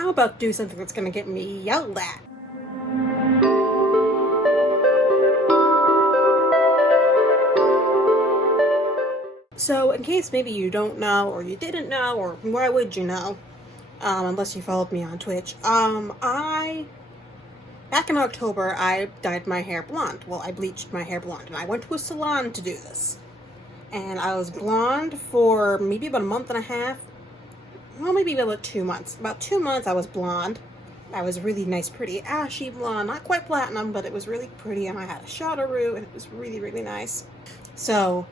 I'm about to do something that's gonna get me yelled at. So, in case maybe you don't know, or you didn't know, or why would you know, unless you followed me on Twitch, back in October, I dyed my hair blonde. Well, I bleached my hair blonde, and I went to a salon to do this. And I was blonde for maybe about a month and a half. Well, maybe about 2 months. About 2 months I was blonde. I was really nice, pretty ashy blonde. Not quite platinum, but it was really pretty, and I had a shadow root, and it was really, really nice. So,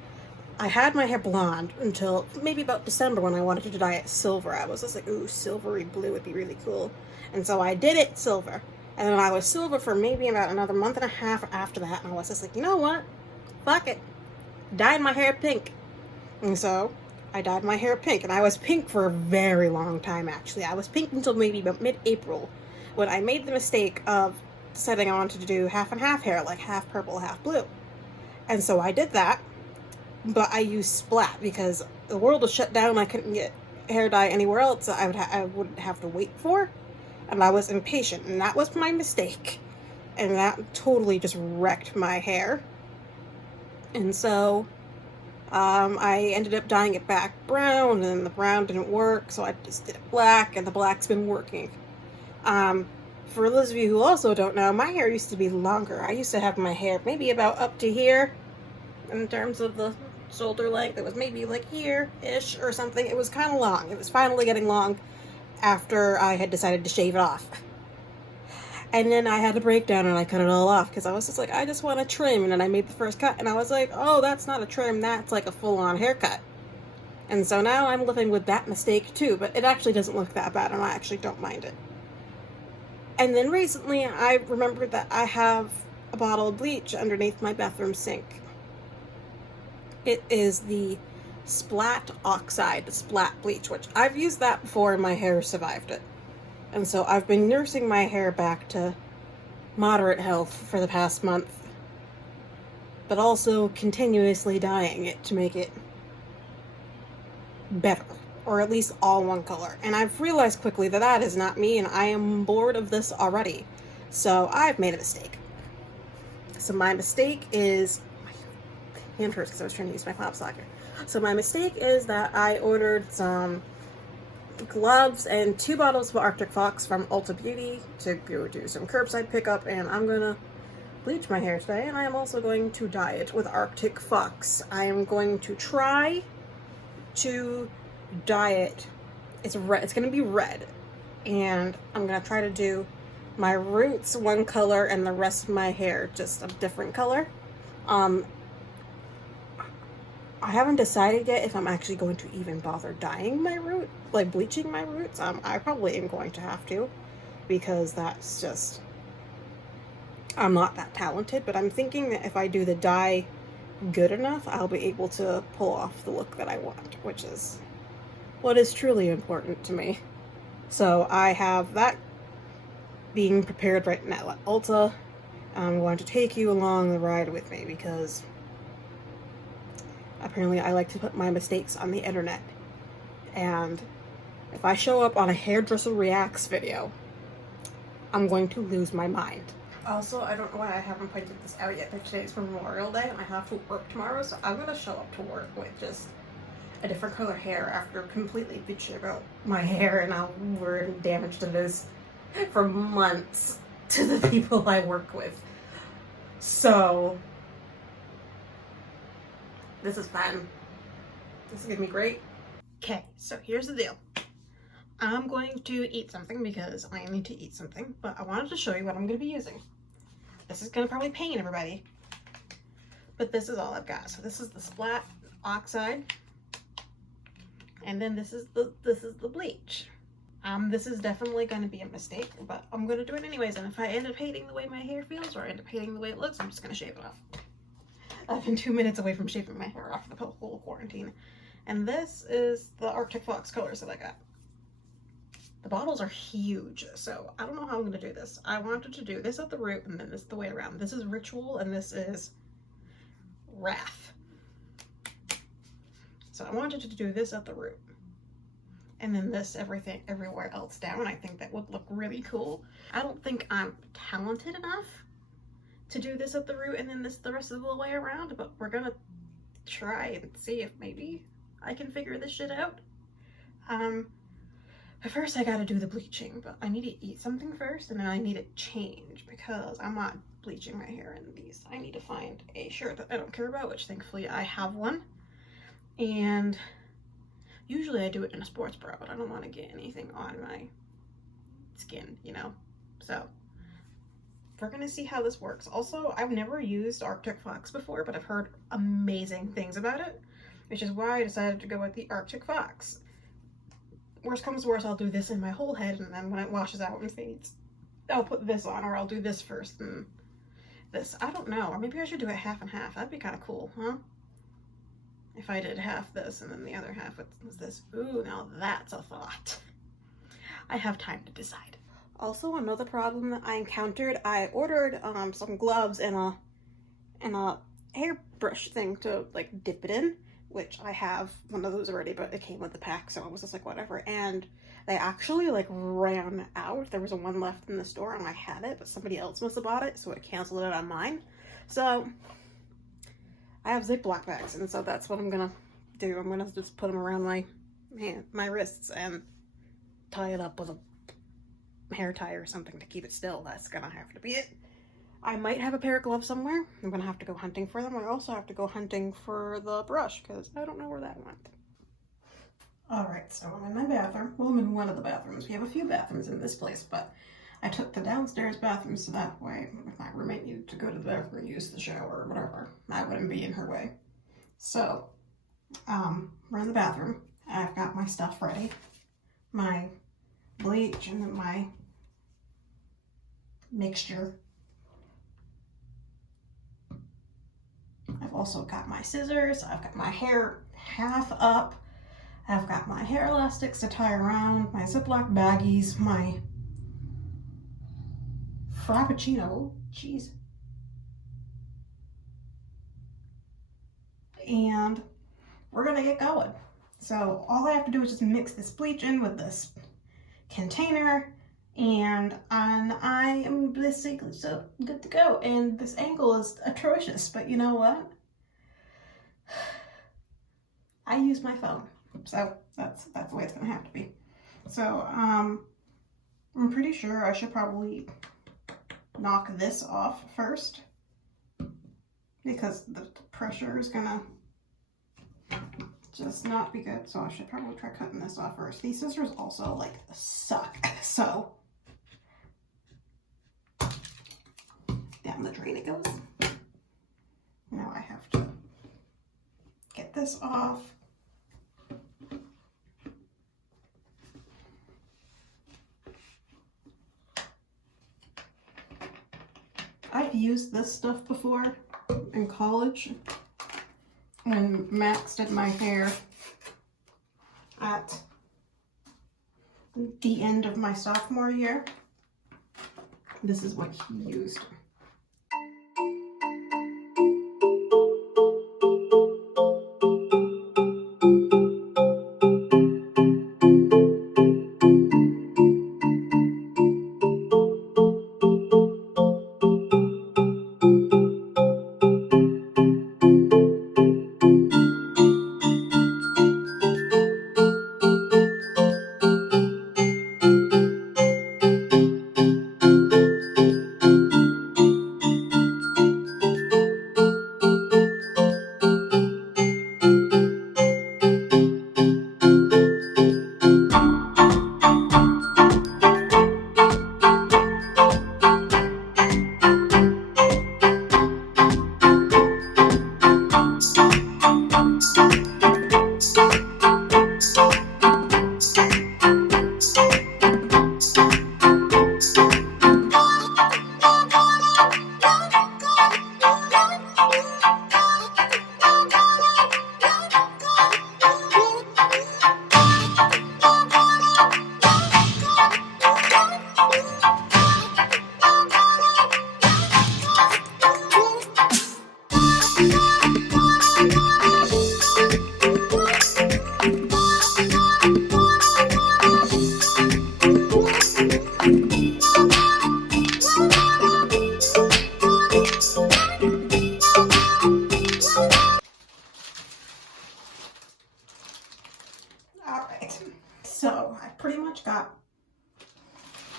I had my hair blonde until maybe about December when I wanted to dye it silver. I was just like, ooh, silvery blue would be really cool. And so I did it silver. And then I was silver for maybe about another month and a half after that, and I was just like, you know what? Fuck it. Dyed my hair pink. And so I dyed my hair pink, and I was pink for a very long time, actually. I was pink until maybe about mid-April, when I made the mistake of deciding I wanted to do half and half hair, like half purple, half blue. And so I did that, but I used Splat because the world was shut down. I couldn't get hair dye anywhere else. I would have to wait for, and I was impatient, and that was my mistake. And that totally just wrecked my hair. And so I ended up dyeing it back brown, and the brown didn't work, so I just did it black, and the black's been working. For those of you who also don't know, my hair used to be longer. I used to have my hair maybe about up to here in terms of the shoulder length. It was maybe like here-ish or something. It was kind of long. It was finally getting long after I had decided to shave it off. And then I had a breakdown and I cut it all off because I was just like, I just want to trim. And then I made the first cut and I was like, oh, that's not a trim. That's like a full-on haircut. And so now I'm living with that mistake too, but it actually doesn't look that bad and I actually don't mind it. And then recently I remembered that I have a bottle of bleach underneath my bathroom sink. It is the Splat Oxide, the Splat bleach, which I've used that before and my hair survived it. And so I've been nursing my hair back to moderate health for the past month, but also continuously dyeing it to make it better, or at least all one color. And I've realized quickly that that is not me, and I am bored of this already. So I've made a mistake. So my mistake is, my hand hurts because I was trying to use my flap socket. So my mistake is that I ordered some gloves and 2 bottles of Arctic Fox from Ulta Beauty to go do some curbside pickup, and I'm gonna bleach my hair today, and I am also going to dye it with Arctic Fox. I am going to try to dye it. It's red. It's gonna be red, and I'm gonna try to do my roots one color and the rest of my hair just a different color. I haven't decided yet if I'm actually going to even bother dyeing my root, like bleaching my roots. I probably am going to have to, because that's just, I'm not that talented, but I'm thinking that if I do the dye good enough, I'll be able to pull off the look that I want, which is what is truly important to me. So I have that being prepared right now at Ulta. I'm going to take you along the ride with me because apparently I like to put my mistakes on the internet. And if I show up on a hairdresser reacts video, I'm going to lose my mind. Also, I don't know why I haven't pointed this out yet, but today's Memorial Day and I have to work tomorrow, so I'm going to show up to work with just a different color hair after completely bitching about my hair and how weird and damaged it is for months to the people I work with. So this is fun. This is gonna be great. Okay, so here's the deal. I'm going to eat something because I need to eat something, but I wanted to show you what I'm gonna be using. This is gonna probably pain everybody, but this is all I've got. So this is the Splat Oxide, and then this is the bleach. This is definitely going to be a mistake, but I'm going to do it anyways, and if I end up hating the way my hair feels or end up hating the way it looks, I'm just going to shave it off. I've been 2 minutes away from shaving my hair off for the whole quarantine. And this is the Arctic Fox colors that I got. The bottles are huge, so I don't know how I'm going to do this. I wanted to do this at the root and then this the way around. This is Ritual and this is Wrath. So I wanted to do this at the root. and then this everything everywhere else down. I think that would look really cool. I don't think I'm talented enough to do this at the root and then this the rest of the way around, but we're gonna try and see if maybe I can figure this shit out. At first I gotta do the bleaching, but I need to eat something first, and then I need to change because I'm not bleaching my hair in these. I need to find a shirt that I don't care about, which thankfully I have one. And usually I do it in a sports bra, but I don't want to get anything on my skin, you know? So we're gonna see how this works. Also, I've never used Arctic Fox before, but I've heard amazing things about it, which is why I decided to go with the Arctic Fox. Worst comes to worst, I'll do this in my whole head, and then when it washes out and fades, I'll put this on, or I'll do this first and this. I don't know, or maybe I should do it half and half. That'd be kind of cool, huh? If I did half this and then the other half was this. Ooh, now that's a thought. I have time to decide. Also, another problem that I encountered, I ordered some gloves and a hairbrush thing to like dip it in, which I have one of those already, but it came with the pack, so I was just like, whatever. And they actually like ran out. There was one left in the store and I had it, but somebody else must have bought it, so it canceled it on mine. So I have Ziploc bags, and so that's what I'm gonna do. I'm gonna just put them around my wrists and tie it up with a hair tie or something to keep it still. That's gonna have to be it. I might have a pair of gloves somewhere. I'm gonna have to go hunting for them. I also have to go hunting for the brush because I don't know where that went. Alright, so I'm in my bathroom. Well, I'm in one of the bathrooms. We have a few bathrooms in this place, but I took the downstairs bathroom so that way if my roommate needed to go to the bathroom and use the shower or whatever, I wouldn't be in her way. So, we're in the bathroom. I've got my stuff ready. My bleach and then my mixture. I've also got my scissors. I've got my hair half up. I've got my hair elastics to tie around, my Ziploc baggies, my Frappuccino, jeez. And we're gonna get going. So all I have to do is just mix this bleach in with this container, and I am basically so good to go. And this angle is atrocious, but you know what? I use my phone, so that's the way it's gonna have to be. So I'm pretty sure I should probably knock this off first because the pressure is gonna just not be good. So I should probably try cutting this off first. These scissors also like suck. So down the drain it goes. Now I have to get this off. I've used this stuff before in college when Max did my hair at the end of my sophomore year. This is what he used.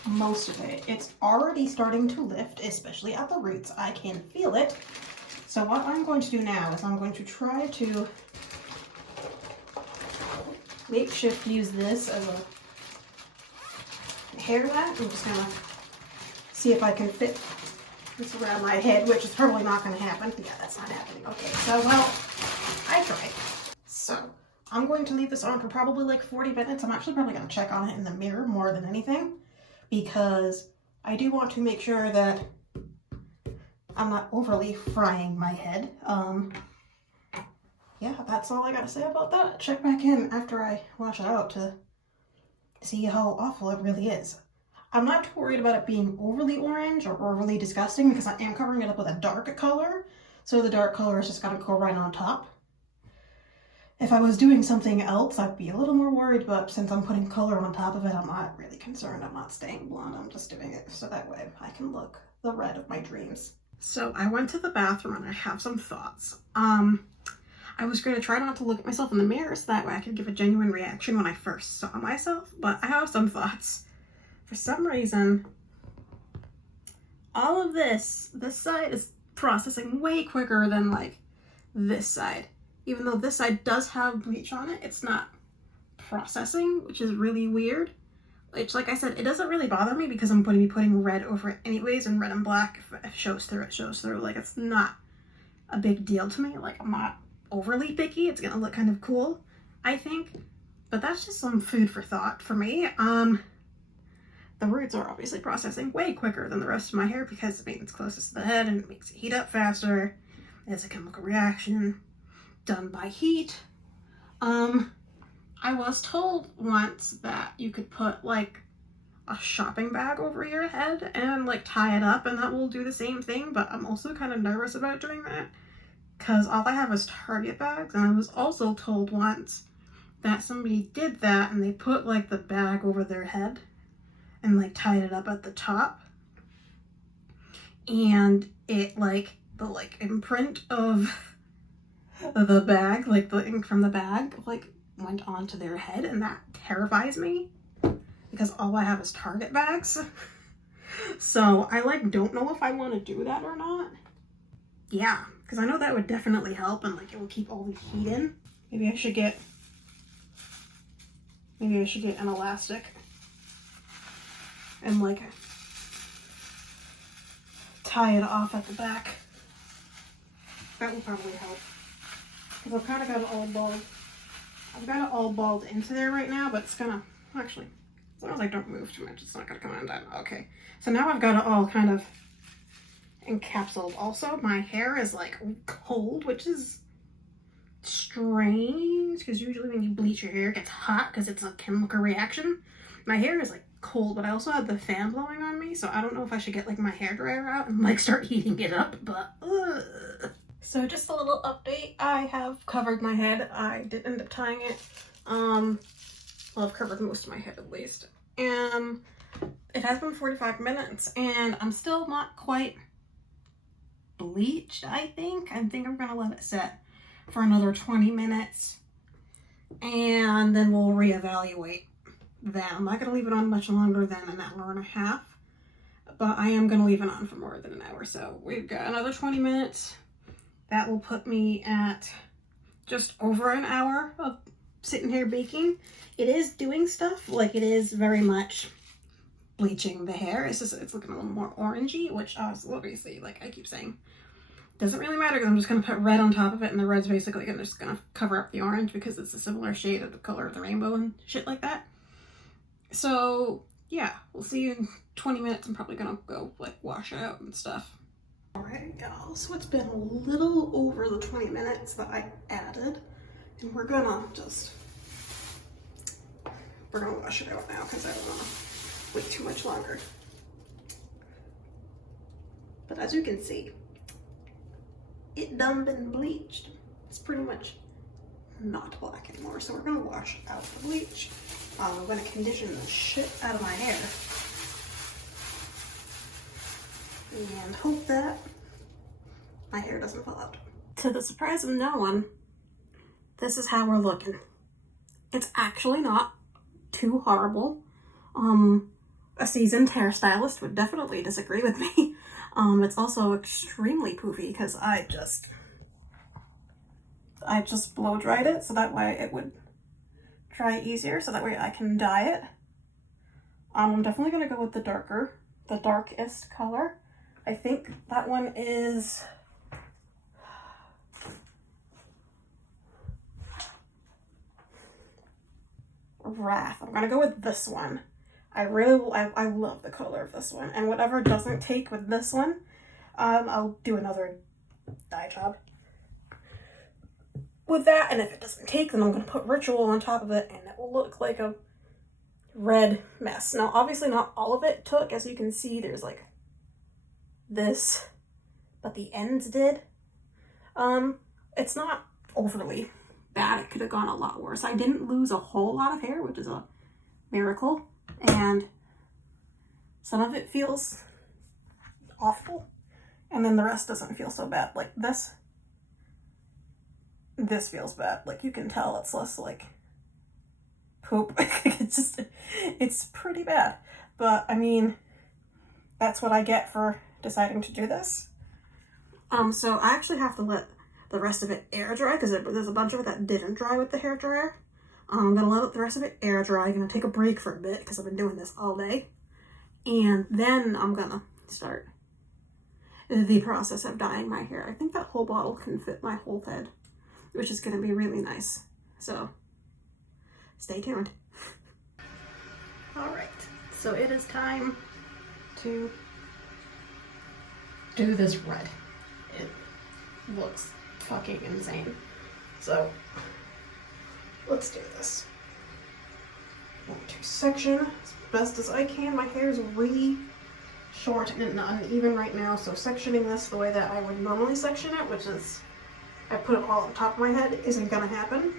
most of it. It's already starting to lift, especially at the roots. I can feel it. So what I'm going to do now is I'm going to try to makeshift use this as a hair net. I'm just gonna see if I can fit this around my head, which is probably not gonna happen. Yeah, that's not happening. Okay, so well, I tried. So I'm going to leave this on for probably like 40 minutes. I'm actually probably gonna check on it in the mirror more than anything, because I do want to make sure that I'm not overly frying my head. Yeah, that's all I gotta say about that. Check back in after I wash it out to see how awful it really is. I'm not too worried about it being overly orange or overly disgusting, because I am covering it up with a dark color. So the dark color is just gonna go right on top. If I was doing something else, I'd be a little more worried, but since I'm putting color on top of it, I'm not really concerned. I'm not staying blonde. I'm just doing it so that way I can look the red of my dreams. So I went to the bathroom and I have some thoughts. I was going to try not to look at myself in the mirror so that way I could give a genuine reaction when I first saw myself, but I have some thoughts. For some reason, all of this side is processing way quicker than like this side. Even though this side does have bleach on it, it's not processing, which is really weird. Which, like I said, it doesn't really bother me because I'm going to be putting red over it anyways, and red and black, if it shows through, it shows through. Like, it's not a big deal to me. Like, I'm not overly picky. It's gonna look kind of cool, I think. But that's just some food for thought for me. The roots are obviously processing way quicker than the rest of my hair because, I mean, it's closest to the head and it makes it heat up faster. It's a chemical reaction done by heat. I was told once that you could put like a shopping bag over your head and like tie it up and that will do the same thing, but I'm also kind of nervous about doing that because all I have is Target bags, and I was also told once that somebody did that and they put like the bag over their head and like tied it up at the top, and it like the like imprint of the bag, like the ink from the bag, like went onto their head, and that terrifies me because all I have is Target bags. So I like don't know if I want to do that or not. Yeah, because I know that would definitely help and like it would keep all the heat in. Maybe I should get an elastic and like tie it off at the back. That would probably help. Because I've kind of got it all balled. I've got it all balled into there right now, but it's gonna, actually, as long as I don't move too much, it's not gonna come undone. Okay, so now I've got it all kind of encapsulated. Also, my hair is like cold, which is strange, because usually when you bleach your hair, it gets hot because it's a chemical reaction. My hair is like cold, but I also have the fan blowing on me, so I don't know if I should get like my hair dryer out and like start heating it up, but So just a little update. I have covered my head. I did end up tying it. Well, I've covered most of my head at least. And it has been 45 minutes and I'm still not quite bleached, I think. I think I'm gonna let it set for another 20 minutes and then we'll reevaluate that. I'm not gonna leave it on much longer than an hour and a half, but I am gonna leave it on for more than an hour. So we've got another 20 minutes. That will put me at just over an hour of sitting here baking. It is doing stuff, like it is very much bleaching the hair. It's just, it's looking a little more orangey, which obviously, like I keep saying, doesn't really matter because I'm just gonna put red on top of it, and the red's basically just gonna cover up the orange because it's a similar shade of the color of the rainbow and shit like that. So yeah, we'll see you in 20 minutes. I'm probably gonna go like wash it out and stuff. Alright y'all, so it's been a little over the 20 minutes that I added, and we're gonna wash it out now because I don't want to wait too much longer. But as you can see, it done been bleached. It's pretty much not black anymore, so we're gonna wash out the bleach. I'm gonna condition the shit out of my hair and hope that my hair doesn't fall out. To the surprise of no one, this is how we're looking. It's actually not too horrible. a seasoned hairstylist would definitely disagree with me. It's also extremely poofy because I just blow dried it so that way it would dry easier, so that way I can dye it. I'm definitely gonna go with the darkest color. I think that one is Wrath. I'm gonna go with this one. I love the color of this one, and whatever doesn't take with this one, I'll do another dye job with that, and if it doesn't take, then I'm gonna put Ritual on top of it, and it will look like a red mess. Now, obviously not all of it took, as you can see, there's like this, but the ends did. It's not overly bad. It could have gone a lot worse. I didn't lose a whole lot of hair, which is a miracle, and some of it feels awful, and then the rest doesn't feel so bad. Like this feels bad. Like you can tell it's less like poop. It's pretty bad, but I mean, that's what I get for deciding to do this. So I actually have to let the rest of it air dry because there's a bunch of it that didn't dry with the hair dryer. I'm gonna let the rest of it air dry. I'm gonna take a break for a bit because I've been doing this all day, and then I'm gonna start the process of dyeing my hair. I think that whole bottle can fit my whole head, which is gonna be really nice. So stay tuned. All right, so it is time to do this red. It looks fucking insane. So let's do this. I'm going to section as best as I can. My hair is really short and uneven right now, so sectioning this the way that I would normally section it, which is I put it all on top of my head, isn't gonna happen.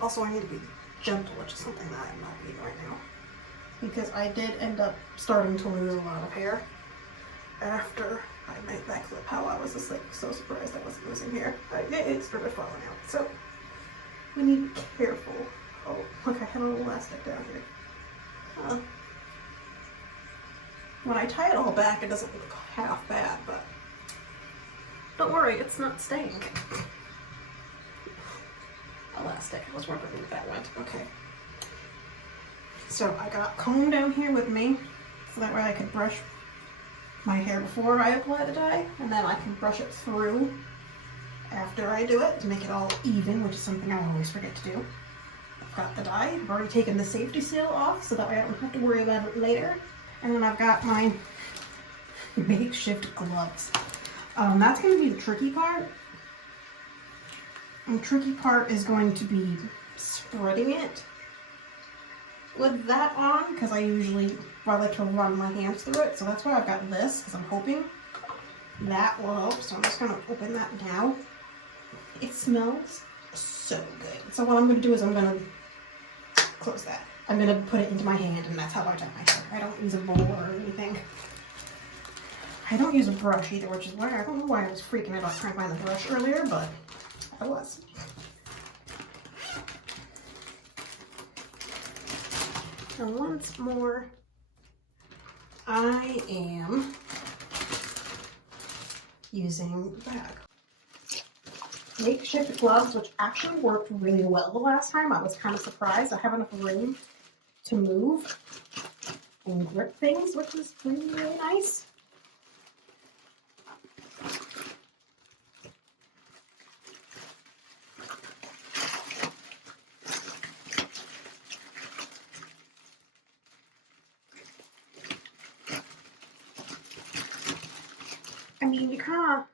Also, I need to be gentle, which is something that I'm not being right now, because I did end up starting to lose a lot of hair after I made that clip. How I was just like so surprised I wasn't losing hair. It started falling out, so we need to be careful. Oh, look, I have a little elastic down here. When I tie it all back, it doesn't look half bad, but don't worry, it's not staying. Elastic. I was wondering where that went. Okay. So I got comb down here with me, so that way I could brush my hair before I apply the dye, and then I can brush it through after I do it to make it all even, which is something I always forget to do. I've got the dye. I've already taken the safety seal off, so that way I don't have to worry about it later. And then I've got my makeshift gloves. That's going to be the tricky part. And the tricky part is going to be spreading it with that on, because I like to run my hands through it. So that's why I've got this, because I'm hoping that will help. So I'm just going to open that now. It smells so good. So what I'm going to do is I'm going to close that. I'm going to put it into my hand, and that's how I dye my hair. I don't use a bowl or anything. I don't use a brush either, which is why I don't know why I was freaking out about trying to find the brush earlier, but I was. And once more, I am using the bag. Makeshift gloves, which actually worked really well the last time. I was kind of surprised. I have enough room to move and grip things, which is really, really nice. I mean, you kind of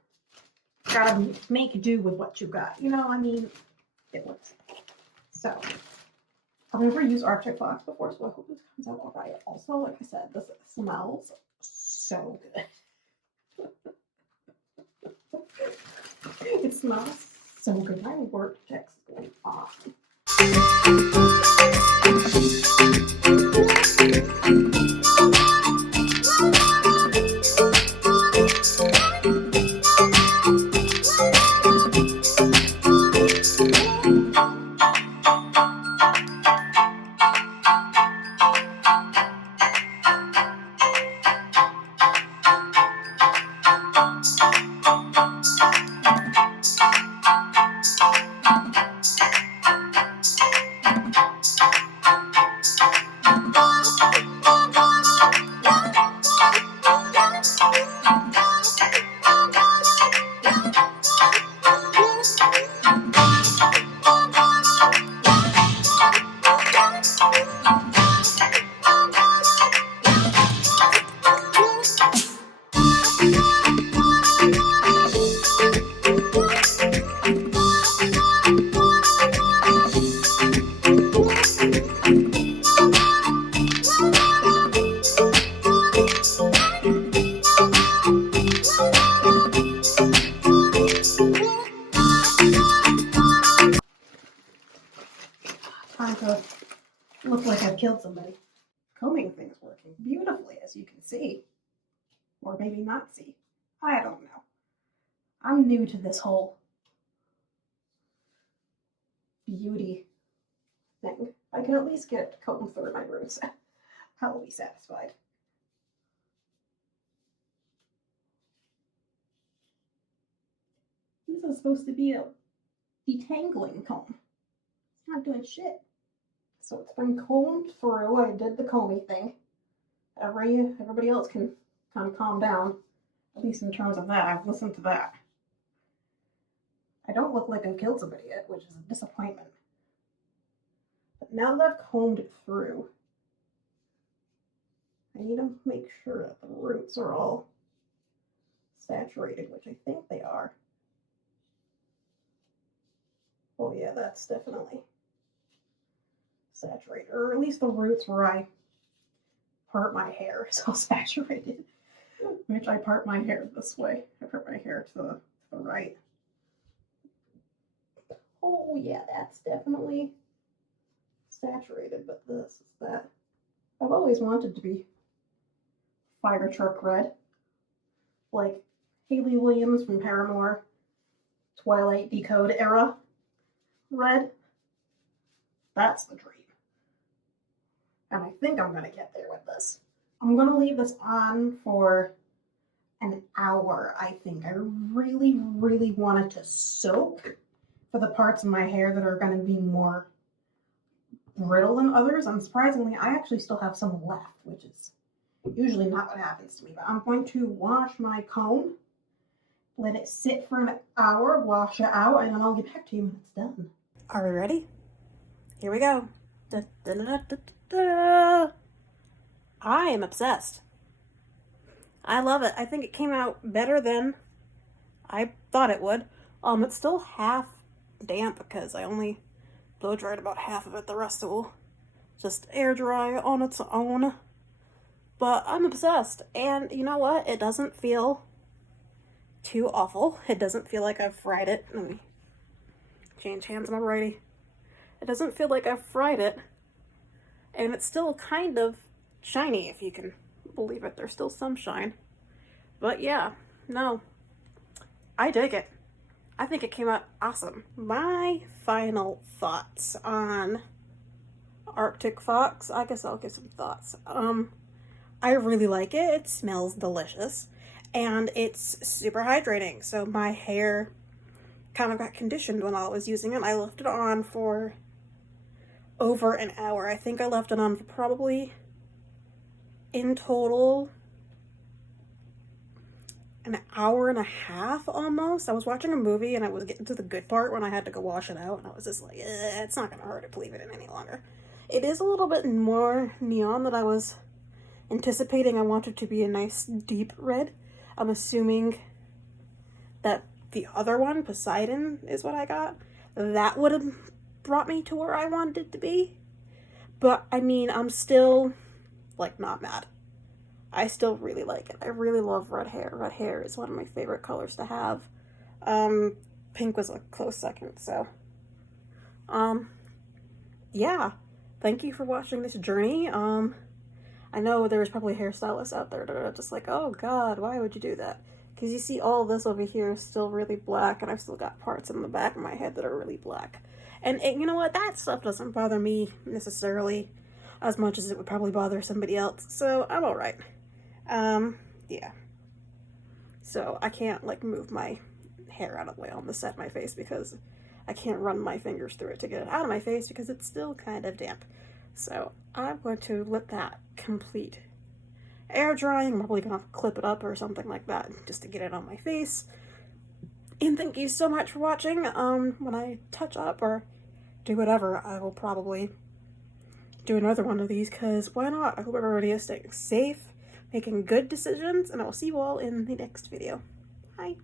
gotta make do with what you got. You know, I mean, it works. So, I've never used Arctic Fox before, so I hope this comes out alright. Also, like I said, this smells so good. It smells so good. My work text is going off. killed somebody. Combing thing's working beautifully, as you can see. Or maybe not see. I don't know. I'm new to this whole beauty thing. I can at least get it to comb through my roots. I'll be satisfied. This is supposed to be a detangling comb. It's not doing shit. So it's been combed through. I did the combing thing. Everybody else can kind of calm down, at least in terms of that. I've listened to that. I don't look like I've killed somebody yet, which is a disappointment. But now that I've combed it through, I need to make sure that the roots are all saturated, which I think they are. Oh yeah, that's definitely saturated, or at least the roots where I part my hair is all saturated. Which I part my hair this way. I part my hair to the right. Oh yeah, that's definitely saturated, but this is that. I've always wanted to be fire truck red, like Hayley Williams from Paramore, Twilight Decode era red. That's the dream. And I think I'm gonna get there with this. I'm gonna leave this on for an hour, I think. I really, really want it to soak for the parts of my hair that are gonna be more brittle than others. And surprisingly, I actually still have some left, which is usually not what happens to me. But I'm going to wash my comb, let it sit for an hour, wash it out, and then I'll get back to you when it's done. Are we ready? Here we go. Da, da, da, da, da, da. I am obsessed. I love it. I think it came out better than I thought it would. It's still half damp because I only blow dried about half of it. The rest of it will just air dry on its own. But I'm obsessed. And you know what? It doesn't feel too awful. It doesn't feel like I've fried it. Let me change hands on my righty. It doesn't feel like I've fried it. And it's still kind of shiny, if you can believe it. There's still some shine. But yeah, no. I dig it. I think it came out awesome. My final thoughts on Arctic Fox. I guess I'll give some thoughts. I really like it. It smells delicious. And it's super hydrating. So my hair kind of got conditioned when I was using it. I left it on for over an hour. I think I left it on for probably in total an hour and a half almost. I was watching a movie and I was getting to the good part when I had to go wash it out, and I was just like, it's not gonna hurt to leave it in any longer. It is a little bit more neon than I was anticipating. I want it to be a nice deep red. I'm assuming that the other one, Poseidon, is what I got. That would have brought me to where I wanted it to be. But I mean, I'm still like not mad. I still really like it. I really love red hair. Red hair is one of my favorite colors to have. Pink was a close second, so. Yeah. Thank you for watching this journey. I know there's probably hairstylists out there that are just like, oh god, why would you do that? Because you see all this over here is still really black, and I've still got parts in the back of my head that are really black. And you know what? That stuff doesn't bother me necessarily as much as it would probably bother somebody else, so I'm alright. Yeah. So I can't, like, move my hair out of the way on the set of my face because I can't run my fingers through it to get it out of my face because it's still kind of damp. So I'm going to let that complete air drying. I'm probably going to clip it up or something like that just to get it on my face. And thank you so much for watching. When I touch up or do whatever, I will probably do another one of these because why not? I hope everybody is staying safe, making good decisions, and I will see you all in the next video. Bye.